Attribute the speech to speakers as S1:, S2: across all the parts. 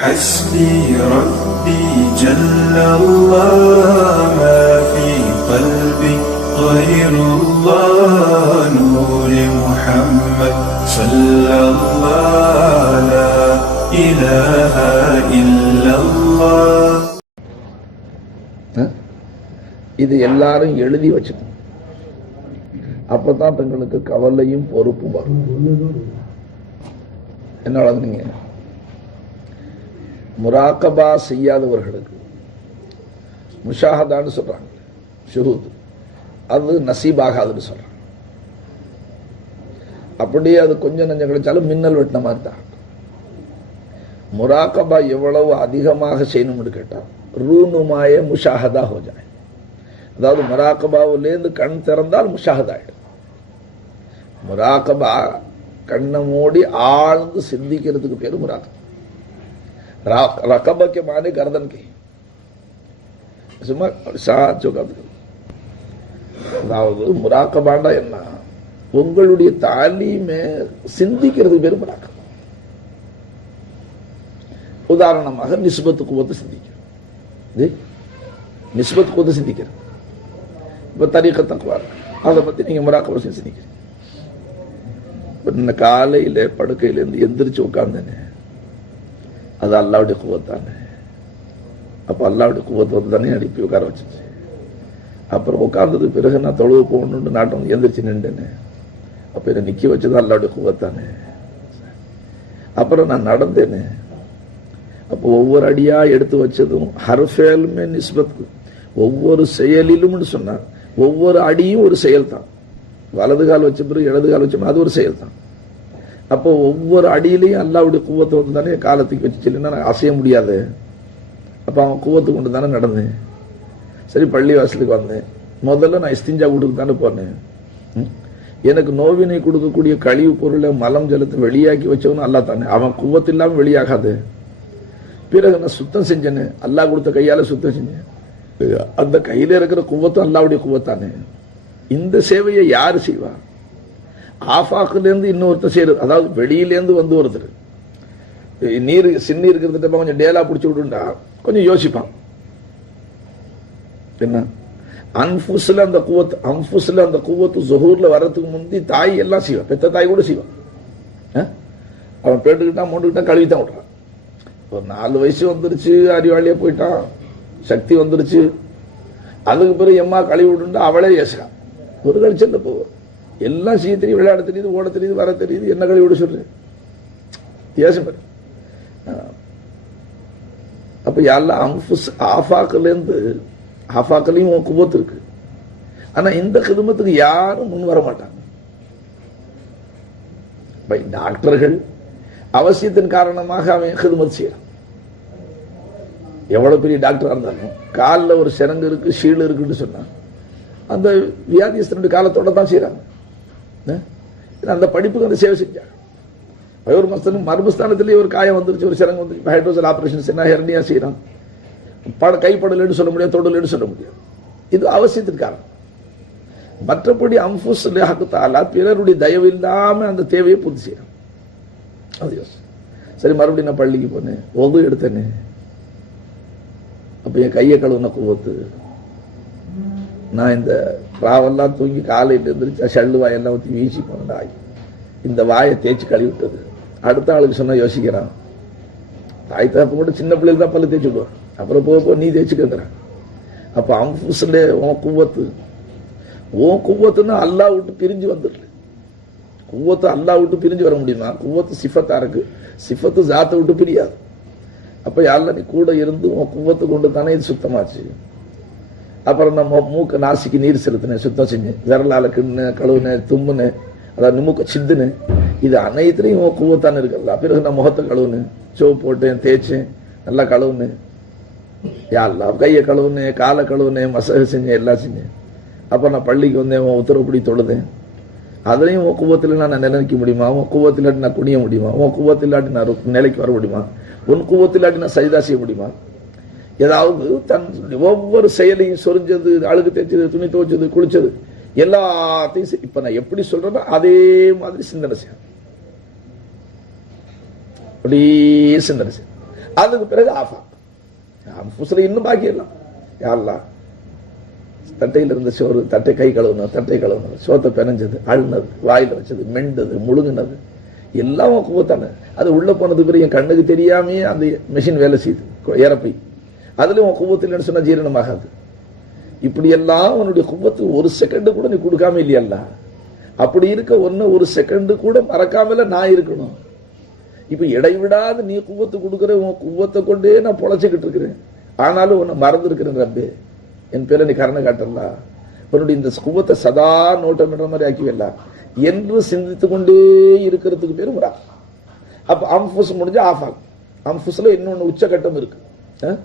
S1: حسبي ربي جل الله ما في قلبي غير الله نور محمد صلى الله لا إله إلا الله
S2: அஹ்? இது எல்லாரும் எழுதி வச்சுக்கணும் அப்பதான் தங்களுக்கு கவலையும் பொறுப்பும் வரும் என்ன வழங்குனீங்க முராக்கபா செய்யாதவர்களுக்கு. முஷாஹதான்னு சொல்றாங்க. ஷுஹூத். அது நசீபாகாதுன்னு சொல்றாங்க. அப்படியே அது கொஞ்சம் நஞ்சம் கிடைச்சாலும் மின்னல் வெட்டின மாதிரி தான். முராக்கபா எவ்வளவு அதிகமாக செய்யணும்னு கேட்டால் ரூனுமாய முஷாஹதா ஹோஜாய். அதாவது முராக்கபாவிலேருந்து கண் திறந்தால் முஷாஹதா ஆயிடும் முராக்கபா கண்ணை மூடி ஆழ்ந்து சிந்திக்கிறதுக்கு பேரு முராக்கபா. रकबा के माने गर्दन के சும்மா சாச்சு உட்காந்துக்கிறது அதாவது முராக்கபாண்டா என்ன உங்களுடைய தாலீமை சிந்திக்கிறதுக்கு பேர் முராக்கம் உதாரணமாக நிஸ்பத்து குவத்தை சிந்திக்கிறது இது நிஸ்பத் குவத்தை சிந்திக்கிறது இப்போ தரீக்க தக்குவா இருக்கு அதை பற்றி நீங்கள் முராக்கபா செஞ்சு சிந்திக்கிறீங்க இப்போ இந்த காலையில் படுக்கையிலேருந்து எந்திரிச்சு உட்காந்தேனே அது அல்லாவுடைய குவத்தானே அப்போ அல்லாவுடைய குவத் வந்து தானே அனுப்பி உட்கார வச்சுச்சு. அப்புறம் உட்கார்ந்தது பிறகு நான் தொழுவு போகணுன்னு நாட்டம் எந்திரிச்சு நின்றேனே. அப்போ என்னை நிற்க வச்சது அல்லாவுடைய குவத்தானே அப்புறம் நான் நடந்தேனே. அப்போ ஒவ்வொரு அடியாக எடுத்து வச்சதும் ஹர்ஃபேலுமே நிஸ்பத்து. ஒவ்வொரு செயலிலும்னு சொன்னார். ஒவ்வொரு அடியும் ஒரு செயல் தான் வலது கால் வச்ச பிறகு இடது கால் வச்ச அது ஒரு செயல் தான் அப்போ ஒவ்வொரு அடியிலையும் அல்லாவுடைய குவத்தை கொண்டு தானே காலத்துக்கு வச்சு சொல்லினா நான் அசைய முடியாது. அப்போ அவன் குவத்தை கொண்டு தானே நடந்தேன். சரி பள்ளிவாசலுக்கு வந்தேன். முதல்ல நான் இஸ்திஞ்சா வீட்டுக்கு தானே போனேன். எனக்கு நோவினை கொடுக்கக்கூடிய கழிவு பொருளை மலம் ஜலத்தை வெளியாக்கி வச்சவனும் அல்லா தானே. அவன் குவத்து இல்லாமல் வெளியாகாது. பிறகு நான் சுத்தம் செஞ்சேன்னு அல்லாஹ் கொடுத்த கையால் சுத்தம் செஞ்சேன். அந்த கையில் இருக்கிற குவத்தும் அல்லாவுடைய குவத்தானே. இந்த சேவையை யார் செய்வா? ஆஃபாக்குலேருந்து இன்னொருத்தர் செய்யறது அதாவது வெளியிலேருந்து வந்து ஒருத்தர் நீர் சின்ன இருக்கிறதுட்ட கொஞ்சம் டேலாக பிடிச்சி விட்டுண்டா கொஞ்சம் யோசிப்பான். என்ன? அன்ஃபுஸில் அந்த குவத்து அன்ஃபுஸில் அந்த குவத்து ஜொஹூரில் வர்றதுக்கு முந்தி தாய் எல்லாம் செய்வான் பெத்த தாய் கூட செய்வான் அவன் பேட்டுக்கிட்டான் மூண்டுக்கிட்டான் கழுவி தான் விட்றான் ஒரு நாலு வயசு வந்துருச்சு அறிவாளியாக போயிட்டான். சக்தி வந்துருச்சு. அதுக்கு பிறகு எம்மா கழுவி விட்டுண்டா அவளே ஏசுறான் ஒரு கழிச்சு போவான் எல்லாம் செய்ய தெரியும் விளையாட தெரியுது ஓட தெரியுது வர தெரியுது. என்ன கழுவி விட வித்தியாசம் அப்போ அப்ப யாரெல்லாம் அம்புஸ் ஆஃபாக்கிலேருந்து ஆஃபாக்கிலையும் குபத்து இருக்கு. ஆனா இந்த குடும்பத்துக்கு யாரும் முன் வர மாட்டாங்க. பை டாக்டர்கள் அவசியத்தின் காரணமாக அவன் ஹிதுமத் செய்யறான். எவ்வளவு பெரிய டாக்டரா இருந்தாலும் காலில் ஒரு சிரங்கு இருக்கு ஷீல் இருக்குன்னு சொன்னா அந்த வியாதிஸ்தனுடைய காலத்தோட தான் செய்யறாங்க. அந்த படிப்புக்கு அந்த சேவை செஞ்சாங்க ஒரு மஸ்தனும் மர்மஸ்தானத்திலேயே ஒரு காயம் வந்துருச்சு ஒரு சிரங்கு வந்துருச்சு ஹைட்ரோசல் ஆப்ரேஷன் செய்யணும் ஹெர்னியா செய்யறான் பட கைப்படலன்னு சொல்ல முடியாது தொடலன்னு சொல்ல முடியாது இது அவசியத்திற்கான காரணம் மற்றபடி அம்புஸ் ஹக்குத்தாலா பிறருடைய தயவு இல்லாமல் அந்த தேவையை பூர்த்தி செய்யறான் அது யோசி. சரி மறுபடியும் நான் பள்ளிக்கு போனேன் ஒது எடுத்தேனே அப்போ என் கையை கழுவுன குவத்து நான் இந்த ராவெல்லாம் தூங்கி காலையில் இருந்துருச்சு ஷல்லு வாயெல்லாம் ஊற்றி வீசி போனேன் ஆகி இந்த வாயை தேய்ச்சி கழுவி விட்டது அடுத்த ஆளுக்கு சொன்னால் யோசிக்கிறான். தாய் தாப்பு கூட சின்ன பிள்ளைகள் தான் பல்ல தேய்ச்சி விடுவான். அப்புறம் போக போக நீ தேய்ச்சிக்கிறான் அப்போ அம்புசில் உன் குவத்து. உன் குவத்துன்னா அல்லா விட்டு பிரிஞ்சு வந்துடல குவத்து அல்லா விட்டு பிரிஞ்சு வர முடியுமா? குவத்து சிஃபத்தாக இருக்குது சிஃபத்து ஜாத்தை விட்டு பிரியாது. அப்போ யாரில் நீ கூட இருந்து உன் குவத்து கொண்டு தானே இது சுத்தமாச்சு. அப்புறம் நம்ம மூக்கு நாசிக்கு நீர் செலுத்தினேன் சுத்தம் செஞ்சேன். விரலால கிண்ணு கழுவுனு தும்முனேன். அதாவது நிமுக்கு சிந்துனு. இது அனைத்துலையும் உன் குவத்தானே இருக்குல்ல. பிறகு நான் முகத்தை கழுவுனு சோப்பு போட்டேன் தேய்ச்சேன். நல்லா கழுவுனு யாரெல்லாம் கையை கழுவுனு காலை கழுவுனு மசகு செஞ்சேன் எல்லாம் செஞ்சேன். அப்போ நான் பள்ளிக்கு வந்தேன் உன் உத்தரவுப்படி தொழுதேன். அதுலேயும் உன் குவத்தில் நான் நிலைக்க முடியுமா? உன் குவத்தில் இல்லாட்டி நான் குனிய முடியுமா? உன் குவத்தில் இல்லாட்டி நான் நிலைக்கு வர முடியுமா? உன் குவத்தில் இல்லாட்டி நான் சைதா செய்ய முடியுமா? ஏதாவது தன் ஒவ்வொரு செயலையும் சொரிஞ்சது அழுகு தேய்ச்சது துணி துவைச்சது குளிச்சது எல்லாத்தையும் இப்ப நான் எப்படி சொல்றேன்னா அதே மாதிரி சிந்தனை செய்யணும். அப்படியே சிந்தனை செய்யணும். அதுக்கு பிறகு ஆஃபா அம்புஸ்ல இன்னும் பாக்கி எல்லாம். யாரெல்லாம் தட்டையில் இருந்த சோறு தட்டை கை கழுவுனது தட்டை கழுவுனது சோத்தை பெனஞ்சது அழுனது வாயில் வச்சது மெண்டது முழுங்கினது எல்லாம் குவத்தானே அது உள்ள போனது பிறகு என் கண்ணுக்கு தெரியாமையே அந்த மிஷின் வேலை செய்யுது இறப்பை அதுலேயும் உன் குவத்தில் சொன்னா ஜீரணமாகாது இப்படி எல்லாம் உன்னுடைய குவத்து ஒரு செகண்டு கூட நீ கொடுக்காம இல்லையல்ல. அப்படி இருக்க ஒன்னு ஒரு செகண்டு கூட மறக்காமல நான் இருக்கணும். இப்ப இடைவிடாது நீ குவத்து கொடுக்குற உன் குவத்தை கொண்டே நான் பொழைச்சிக்கிட்டு இருக்கிறேன். ஆனாலும் உன்னை மறந்துருக்கிறேன் ரப்பே. என் பேரை நீ கருணை காட்டலாம் உன்னுடைய இந்த குவத்தை சதா நோட்டமிடுற மாதிரி ஆக்கிவிடலாம் என்று சிந்தித்து கொண்டே இருக்கிறதுக்கு பேர் முறா. அப்போ அம்ஃபுஸ் முடிஞ்சு ஆஃப் ஆகும். அம்ஃபுஸில் இன்னொன்று உச்சகட்டம் இருக்குது ஆ?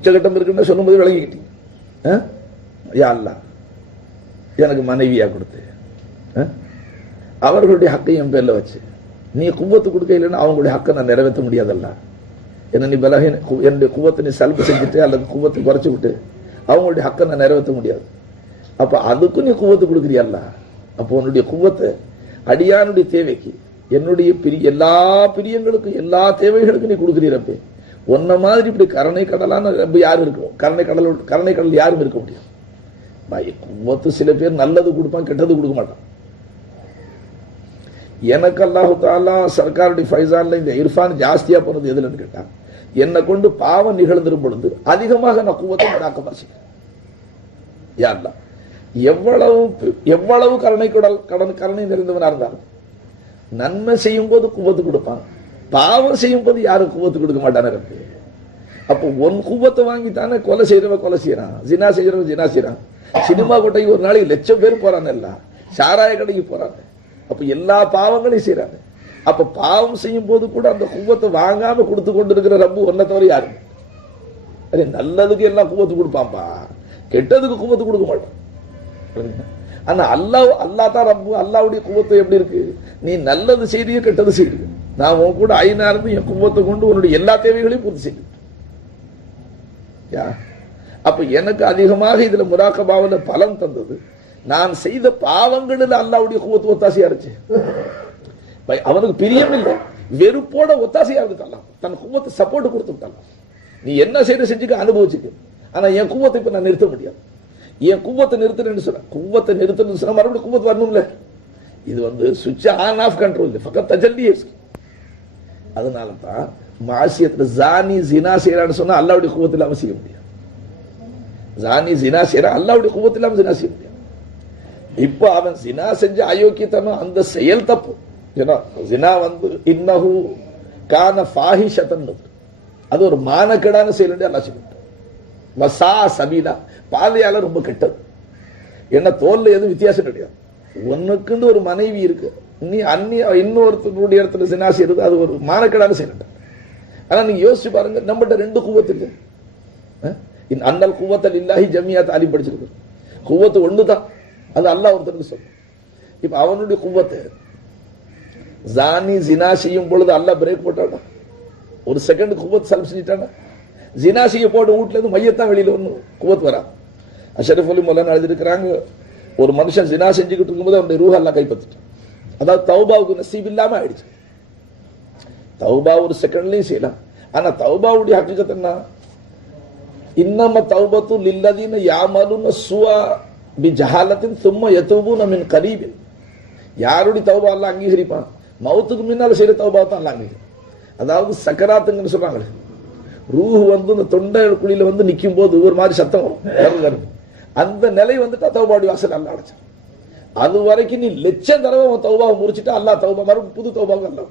S2: உச்சகட்டம் இருக்குன்னு சொல்லும்போது விளங்கிக்கிட்டீங்க ஆ? யா எனக்கு மனைவியா கொடுத்து. ஆ? அவர்களுடைய ஹக்கை என் பேர்ல வச்சு. நீ குவத்து கொடுக்க இல்லைன்னா அவங்களுடைய ஹக்கை நான் நிறைவேற்ற முடியாதல்ல என்ன நீ பலகீன கு- என்னுடைய குவத்தை நீ செலவு செஞ்சுட்டு அல்லது குவத்தை குறைச்சி விட்டு அவங்களுடைய ஹக்கை நான் நிறைவேற்ற முடியாது. அப்போ அதுக்கும் நீ குவத்து கொடுக்குறியல்ல அப்போ உன்னுடைய குவத்தை அடியானுடைய தேவைக்கு என்னுடைய பிரி எல்லா பிரியங்களுக்கும் எல்லா தேவைகளுக்கும் நீ கொடுக்குறீரப்பே உன்ன மாதிரி இப்படி கருணை கடலான ரொம்ப யாரும் இருக்கும் கருணை கடல் கருணை கடல் யாரும் இருக்க முடியாது. பாய், குவத்து சில பேர் நல்லது கொடுப்பான் கெட்டது கொடுக்க மாட்டான். எனக்கு அல்லாஹு தாலா சர்க்காருடைய ஃபைசான்ல இந்த இர்ஃபான் ஜாஸ்தியா போனது எதுலன்னு கேட்டான் என்னை கொண்டு பாவம் நிகழ்ந்திரும் பொழுது அதிகமாக நான் குவத்தை மடாக்கமா செய்கிறேன் யார்லாம் எவ்வளவு எவ்வளவு கருணை கடல் கடன் கருணை நிறைந்தவனாக இருந்தாலும் நன்மை செய்யும் போது குவத்து கொடுப்பான். பாவம் செய்யும் போது யாரும் குவத்து கொடுக்க மாட்டானே அப்போ உன் குவத்தை வாங்கி தானே கொலை செய்யறவன் கொலை செய்யறான் ஜினா செய்யறவன் ஜினா செய்யறான் சினிமா கொட்டைக்கு ஒரு நாளைக்கு லட்சம் பேர் போறாங்க எல்லாம். சாராய கடைக்கு போறாங்க அப்ப எல்லா பாவங்களையும் செய்யறாங்க அப்ப பாவம் செய்யும் போது கூட அந்த குவத்தை வாங்காம கொடுத்து கொண்டு இருக்கிற ரப்பு ஒன்ன தவிர யாரு? அரே நல்லதுக்கு எல்லாம் குவத்து கொடுப்பான்பா. கெட்டதுக்கு குவத்து கொடுக்க மாட்டான். ஆனா அல்லாஹ் அல்லாஹ் தான் ரப்பு அல்லாவுடைய குவத்தை எப்படி இருக்கு? நீ நல்லது செய்தியோ கெட்டது செய்து. நான் உன் கூட ஐநா இருந்து என் குவத்தை கொண்டு உன்னுடைய எல்லா தேவைகளையும் பூர்த்தி செய்து. யா? அப்ப எனக்கு அதிகமாக இதுல முராக்கபாவில் பலன் தந்தது. நான் செய்த பாவங்களில் அல்லாவுடைய குவத்து ஒத்தாசையா இருந்துச்சு. பை- அவனுக்கு பிரியம் இல்லை. வெறுப்போட ஒத்தாசையா இருந்துட்டான் தன் குவத்தை சப்போர்ட் கொடுத்து விட்டான். நீ என்ன செய்த செஞ்சுக்க அனுபவிச்சுக்க. ஆனா என் குவத்தை இப்ப நான் நிறுத்த முடியாது. என் குவத்தை நிறுத்துறேன்னு சொன்ன? குவத்தை நிறுத்தணும்னு சொன்னால் மறுபடியும் குவத்து வரணும்ல. இது வந்து சுவிட்ச் ஆன் ஆஃப் கண்ட்ரோல் பக்கம் தஜல்லி அதனால தான் மாசியத்தில் ஜானி ஜினா செய்யறான்னு சொன்னால் அல்லாவுடைய குவத்தில் இல்லாமல் செய்ய முடியாது. ஜானி ஜினா செய்யறான் அல்லாவுடைய குவத்தில் இல்லாம ஜினா செய்ய முடியாது. இப்போ அவன் ஜினா செஞ்ச அயோக்கியத்தனம் அந்த செயல் தப்பு. ஏன்னா ஜினா வந்து இன்னஹு கான ஃபாஹிஷத்தன். அது ஒரு மானக்கேடான செயல் அல்லா சொல்லிட்டான். மசா சபீலா. பார்வையால ரொம்ப கெட்டது. என்ன தோல்ல எதுவும் வித்தியாசம் கிடையாது உனக்குன்னு ஒரு மனைவி இருக்கு. நீ அந்நிய இன்னொருத்தருடைய இடத்துல சினாசி இருக்கு அது ஒரு மானக்கடான செயல் ஆனா நீங்க யோசிச்சு பாருங்க நம்மகிட்ட ரெண்டு குவத்து இருக்கு. அண்ணல் இன் குவத்தல் இல்லாஹி ஜமியா தாலி படிச்சிருக்கு. குவத்து ஒன்று தான் அது அல்லாஹ் ஒருத்தருக்கு சொல்லும். இப்ப அவனுடைய குவத்து ஜானி ஜினா செய்யும் பொழுது அல்லாஹ் பிரேக் போட்டானா? ஒரு செகண்ட் குவத் சல்ப் செஞ்சிட்டானா? ஜினா செய்ய போட்ட வீட்டுல இருந்து மையத்தான் வெளியில ஒன்று குவத் வராது அஷரஃப் அலி மொல்லன் எழுதியிருக்கிறாங்க. ஒரு மனுஷன் ஜினா செஞ்சுக்கிட்டு இருக்கும்போது அவனுடைய ரூஹ் எல்லாம் கைப்பற்றிட்டான். அதாவது தௌபாவுக்கு நசீப் இல்லாம ஆயிடுச்சு. தௌபா ஒரு செகண்ட்லயும் செய்யலாம். ஆனா தௌபாவுடைய ஹக்கீகத் என்ன? இன்னம தௌபத்து லில்லதீன யாமலுன சுவா பி ஜஹாலத்தின் சும்ம யதூபுன நம்ம கரீபின். யாருடைய தௌபா எல்லாம் அங்கீகரிப்பான்? மௌத்துக்கு முன்னால செய்யற தௌபா தான் எல்லாம் அங்கீகரிப்பான். அதாவது சக்கராத்துங்கன்னு சொல்றாங்களே. ரூஹ் வந்து இந்த தொண்டை குழியில வந்து நிக்கும் போது ஒரு மாதிரி சத்தம் வரும். அந்த நிலை வந்துட்டா தௌபாடி வாசல் அல்ல அடைச்சு அது வரைக்கும் நீ லட்சம் தடவை உன் தௌபாவை முறிச்சிட்டா அல்லா தௌபா மறுபடியும் புது தௌபாவுக்கு அல்ல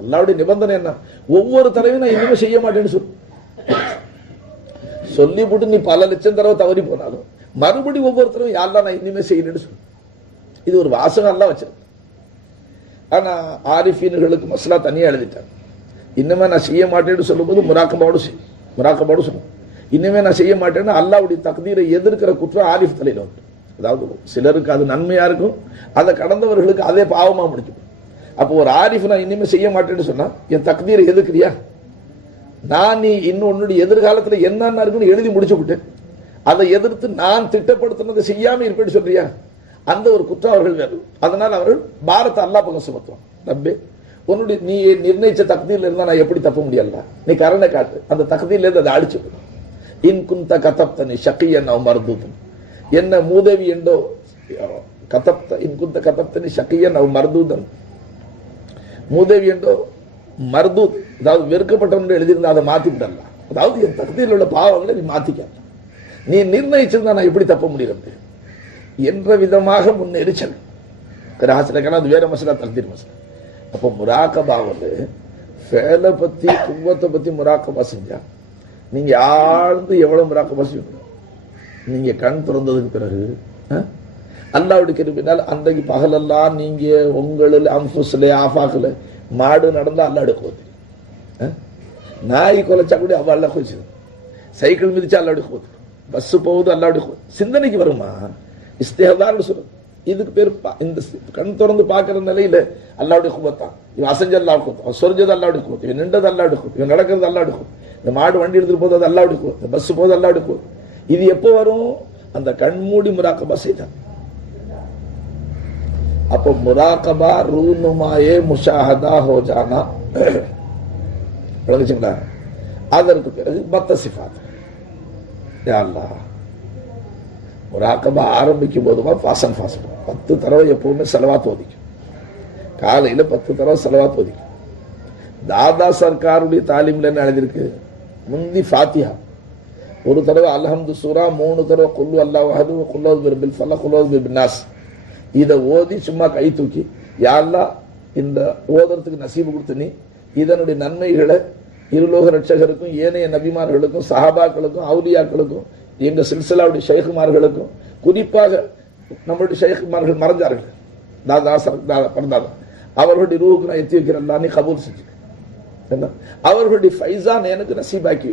S2: அல்லாவுடைய நிபந்தனை என்ன? ஒவ்வொரு தடவையும் நான் இனிமே செய்ய மாட்டேன்னு சொல்லு. சொல்லி போட்டு நீ பல லட்சம் தடவை தவறி போனாலும் மறுபடியும் ஒவ்வொரு தடவை யாரெல்லாம் நான் இனிமே செய்யணும்னு சொல்லு. இது ஒரு வாசகம் எல்லாம் வச்சிருக்கு. ஆனா ஆரிஃபீன்களுக்கு மசாலா தனியாக எழுதிட்டாங்க. இன்னுமே நான் செய்ய மாட்டேன்னு சொல்லும்போது முராக்கமாவோடு செய்யும் முராக்கமாவோடு சொல்லுவோம் இனிமே நான் செய்ய மாட்டேன்னு அல்லாவுடைய தகுதியை எதிர்க்கிற குற்றம் ஆரிஃப் தலையில் வந்து அதாவது சிலருக்கு அது நன்மையா இருக்கும். அதை கடந்தவர்களுக்கு அதே பாவமா முடிக்கும். அப்போ ஒரு ஆரிஃப் நான் இனிமே செய்ய மாட்டேன்னு சொன்னா என் தகுதியை எதிர்க்கிறியா? நான் நீ இன்னும் உன்னுடைய எதிர்காலத்தில் என்னென்ன இருக்குன்னு எழுதி முடிச்சு விட்டு அதை எதிர்த்து நான் திட்டப்படுத்தினதை செய்யாமல் இருப்பேன்னு சொல்றியா? அந்த ஒரு குற்றம் அவர்கள் வேறு அதனால் அவர்கள் பாரத்தை அல்லா பக்கம் சுமத்துவான். நம்பி உன்னுடைய நீ நிர்ணயிச்ச தகுதியில் இருந்தால் நான் எப்படி தப்ப முடியல நீ கரணை காட்டு. அந்த தகுதியிலேருந்து அதை அடிச்சு இன்குந்த கதப்தனி ஷக்கியன் அவ மருதூதன் என்ன மூதவி என்றோ கதப்த இன்குந்த கதப்தனி ஷக்கியன் அவ மருதூதன். மூதேவி என்றோ மர்தூத் அதாவது வெறுக்கப்பட்டவன் எழுதியிருந்தா அதை மாத்தி அதாவது என் தகுதியில் உள்ள பாவங்களை நீ மாத்திக்க நீ நிர்ணயிச்சிருந்தா நான் எப்படி தப்ப முடியறது என்ற. விதமாக முன்னேறி செல்லும் கிராசிலக்கான அது வேற மசலா தல்தீர் மசலா அப்போ முராக்கபாவில் ஃபேலை பத்தி குவத்தை பத்தி முராக்கபா செஞ்சான். நீங்க ஆழ்ந்து எவ்வளவு முராக்கபா செய்யணும் நீங்க கண் திறந்ததுக்கு பிறகு அல்லாவுடைய கிருப்பினால் அன்றைக்கு பகலெல்லாம் நீங்க உங்களில் அம்புஸ்ல ஆஃபாக்கில் மாடு நடந்தா அல்லா எடுக்குவது நாய் கொலைச்சா கூட அவள் அல்ல கொலைச்சது சைக்கிள் மிதிச்சா அல்லா எடுக்குவது பஸ் போகுது அல்லா எடுக்குவது சிந்தனைக்கு வருமா? இஸ்தேதார்னு சொல்றது இதுக்கு பேர் இந்த கண் திறந்து பார்க்குற நிலையில அல்லாவுடைய குபத்தான். இவன் அசைஞ்ச அல்லா குபத்து அவன் சொரிஞ்சது அல்லாவுடைய குபத்து இவன் நின்றது அல்லா எடுக்கும் இவன் நடக்கிறது அல்லா எடுக்கும் இந்த மாடு வண்டி எடுத்துட்டு போது அது அல்லாவுடைய இந்த பஸ் போது அல்லா எடுக்கும் இது எப்போ வரும்? அந்த கண்மூடி முராக்கபா செய்தான். அப்போ முராக்கபா ரூனுமாயே முஷாஹதா ஹோஜானா. விளங்குச்சுங்களா? அதற்கு பிறகு பத்த சிஃபாத். அல்லாஹ். முராக்கபா ஆரம்பிக்கும் போதுமா ஃபாசன் ஃபாசன் பத்து தடவை எப்பவுமே செலவாத் ஒதிக்கும் காலையில பத்து தடவை செலவாத் ஒதிக்கும் தாதா சர்க்காருடைய தாலீம்ல என்ன எழுதியிருக்கு? முந்தி ஃபாத்திஹா. ஒரு தடவை அல்ஹம்து சூரா மூணு தடவை குல்லு அல்லாஹ் குல்லோது பில் ஃபல்ல குல்லோது பின் நாஸ். இதை ஓதி சும்மா கை தூக்கி யாரெல்லாம் இந்த ஓதுறதுக்கு நசீபு கொடுத்து நீ இதனுடைய நன்மைகளை இருலோக ரட்சகருக்கும் ஏனைய நபிமார்களுக்கும் சஹாபாக்களுக்கும் அவுலியாக்களுக்கும் எங்கள் சில்சிலாவுடைய ஷேகுமார்களுக்கும் குறிப்பாக நம்மளுடைய ஷேகுமார்கள் மறைஞ்சார்கள் தாதா சர் தாதா பரந்தாதா அவர்களுடைய ரூவுக்கு நான் எத்தி வைக்கிறேன் நீ கபூல் செஞ்சு அவர்களுடைய ஃபைசான் எனக்கு நசீபாக்கி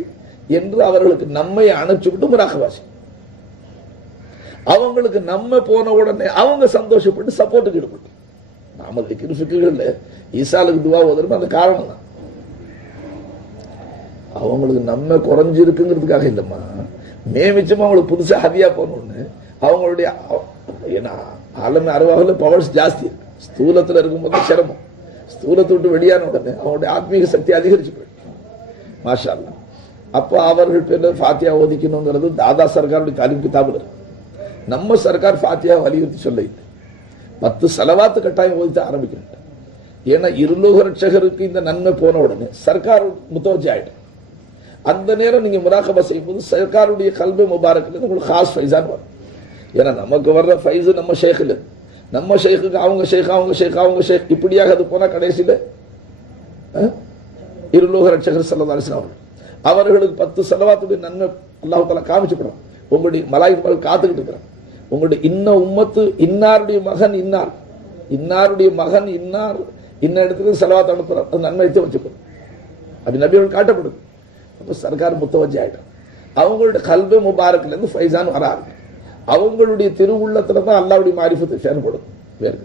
S2: என்று அவர்களுக்கு நம்மை அனுப்பிச்சுவிட்டு முராகவாசி. அவங்களுக்கு நம்ம போன உடனே அவங்க சந்தோஷப்பட்டு சப்போர்ட்டுக்கு ஈடுபட்டு. நாம திக்கிற ஃபிக்குகள்ல ஈசாலுக்கு துவா ஓதுறோம் அந்த காரணம் தான். அவங்களுக்கு நம்ம குறைஞ்சிருக்குங்கிறதுக்காக இல்லைம்மா. மேமிச்சமா அவங்களுக்கு புதுசா ஹதியா போகணும்னு அவங்களுடைய ஏன்னா ஆளுமை அருவாவில் பவர்ஸ் ஜாஸ்தி ஸ்தூலத்தில் இருக்கும்போது சிரமம். ஸ்தூலத்தை விட்டு வெளியான உடனே அவனுடைய ஆத்மீக சக்தி அதிகரிச்சு போயிடும் மாஷா அப்போ அவர்கள் பேர் ஃபாத்தியா ஓதிக்கணுங்கிறது தாதா சர்க்காருடைய தாலிப்பு கிதாபில் நம்ம சர்க்கார் ஃபாத்தியா வலியுறுத்தி சொல்ல இல்லை பத்து செலவாத்து கட்டாயம் ஓதித்து ஆரம்பிக்கணும் ஏன்னா இருலோக ரட்சகருக்கு இந்த நன்மை போன உடனே சர்க்கார் முத்தவச்சி ஆயிடும் அந்த நேரம் நீங்கள் முராகபா செய்யும்போது சர்க்காருடைய கல்வி முபாரக்கில் உங்களுக்கு ஹாஸ் ஃபைஸான் வரும். ஏன்னா நமக்கு வர்ற ஃபைஸு நம்ம ஷேக்கில். நம்ம ஷேக்குக்கு அவங்க ஷேக் அவங்க ஷேக் அவங்க ஷேக் இப்படியாக அது போனால் கடைசியில் இருலோக ரட்சகர் சல்லா அவர்கள். அவர்களுக்கு பத்து செலவாத்துடைய நன்மை அல்லாஹ் காமிச்சுக்கிறோம் உங்களுடைய மலாய்க்கு காத்துக்கிட்டு இருக்கிறான். உங்களுடைய இன்ன உம்மத்து இன்னாருடைய மகன் இன்னார். இன்னாருடைய மகன் இன்னார். இன்ன இடத்துக்கு செலவாத்து அனுப்புறார். அது நன்மை எடுத்து வச்சுக்கணும் அப்படி நபிகள் காட்டப்படுது. அப்போ சர்க்கார் முத்தவஜி ஆயிட்டான். அவங்களுடைய கல்வி முபாரக்லேருந்து ஃபைசான் வராது அவங்களுடைய திருவுள்ளத்துல தான் அல்லாவுடைய மாரிஃபத்தை செயல்படும் வேறு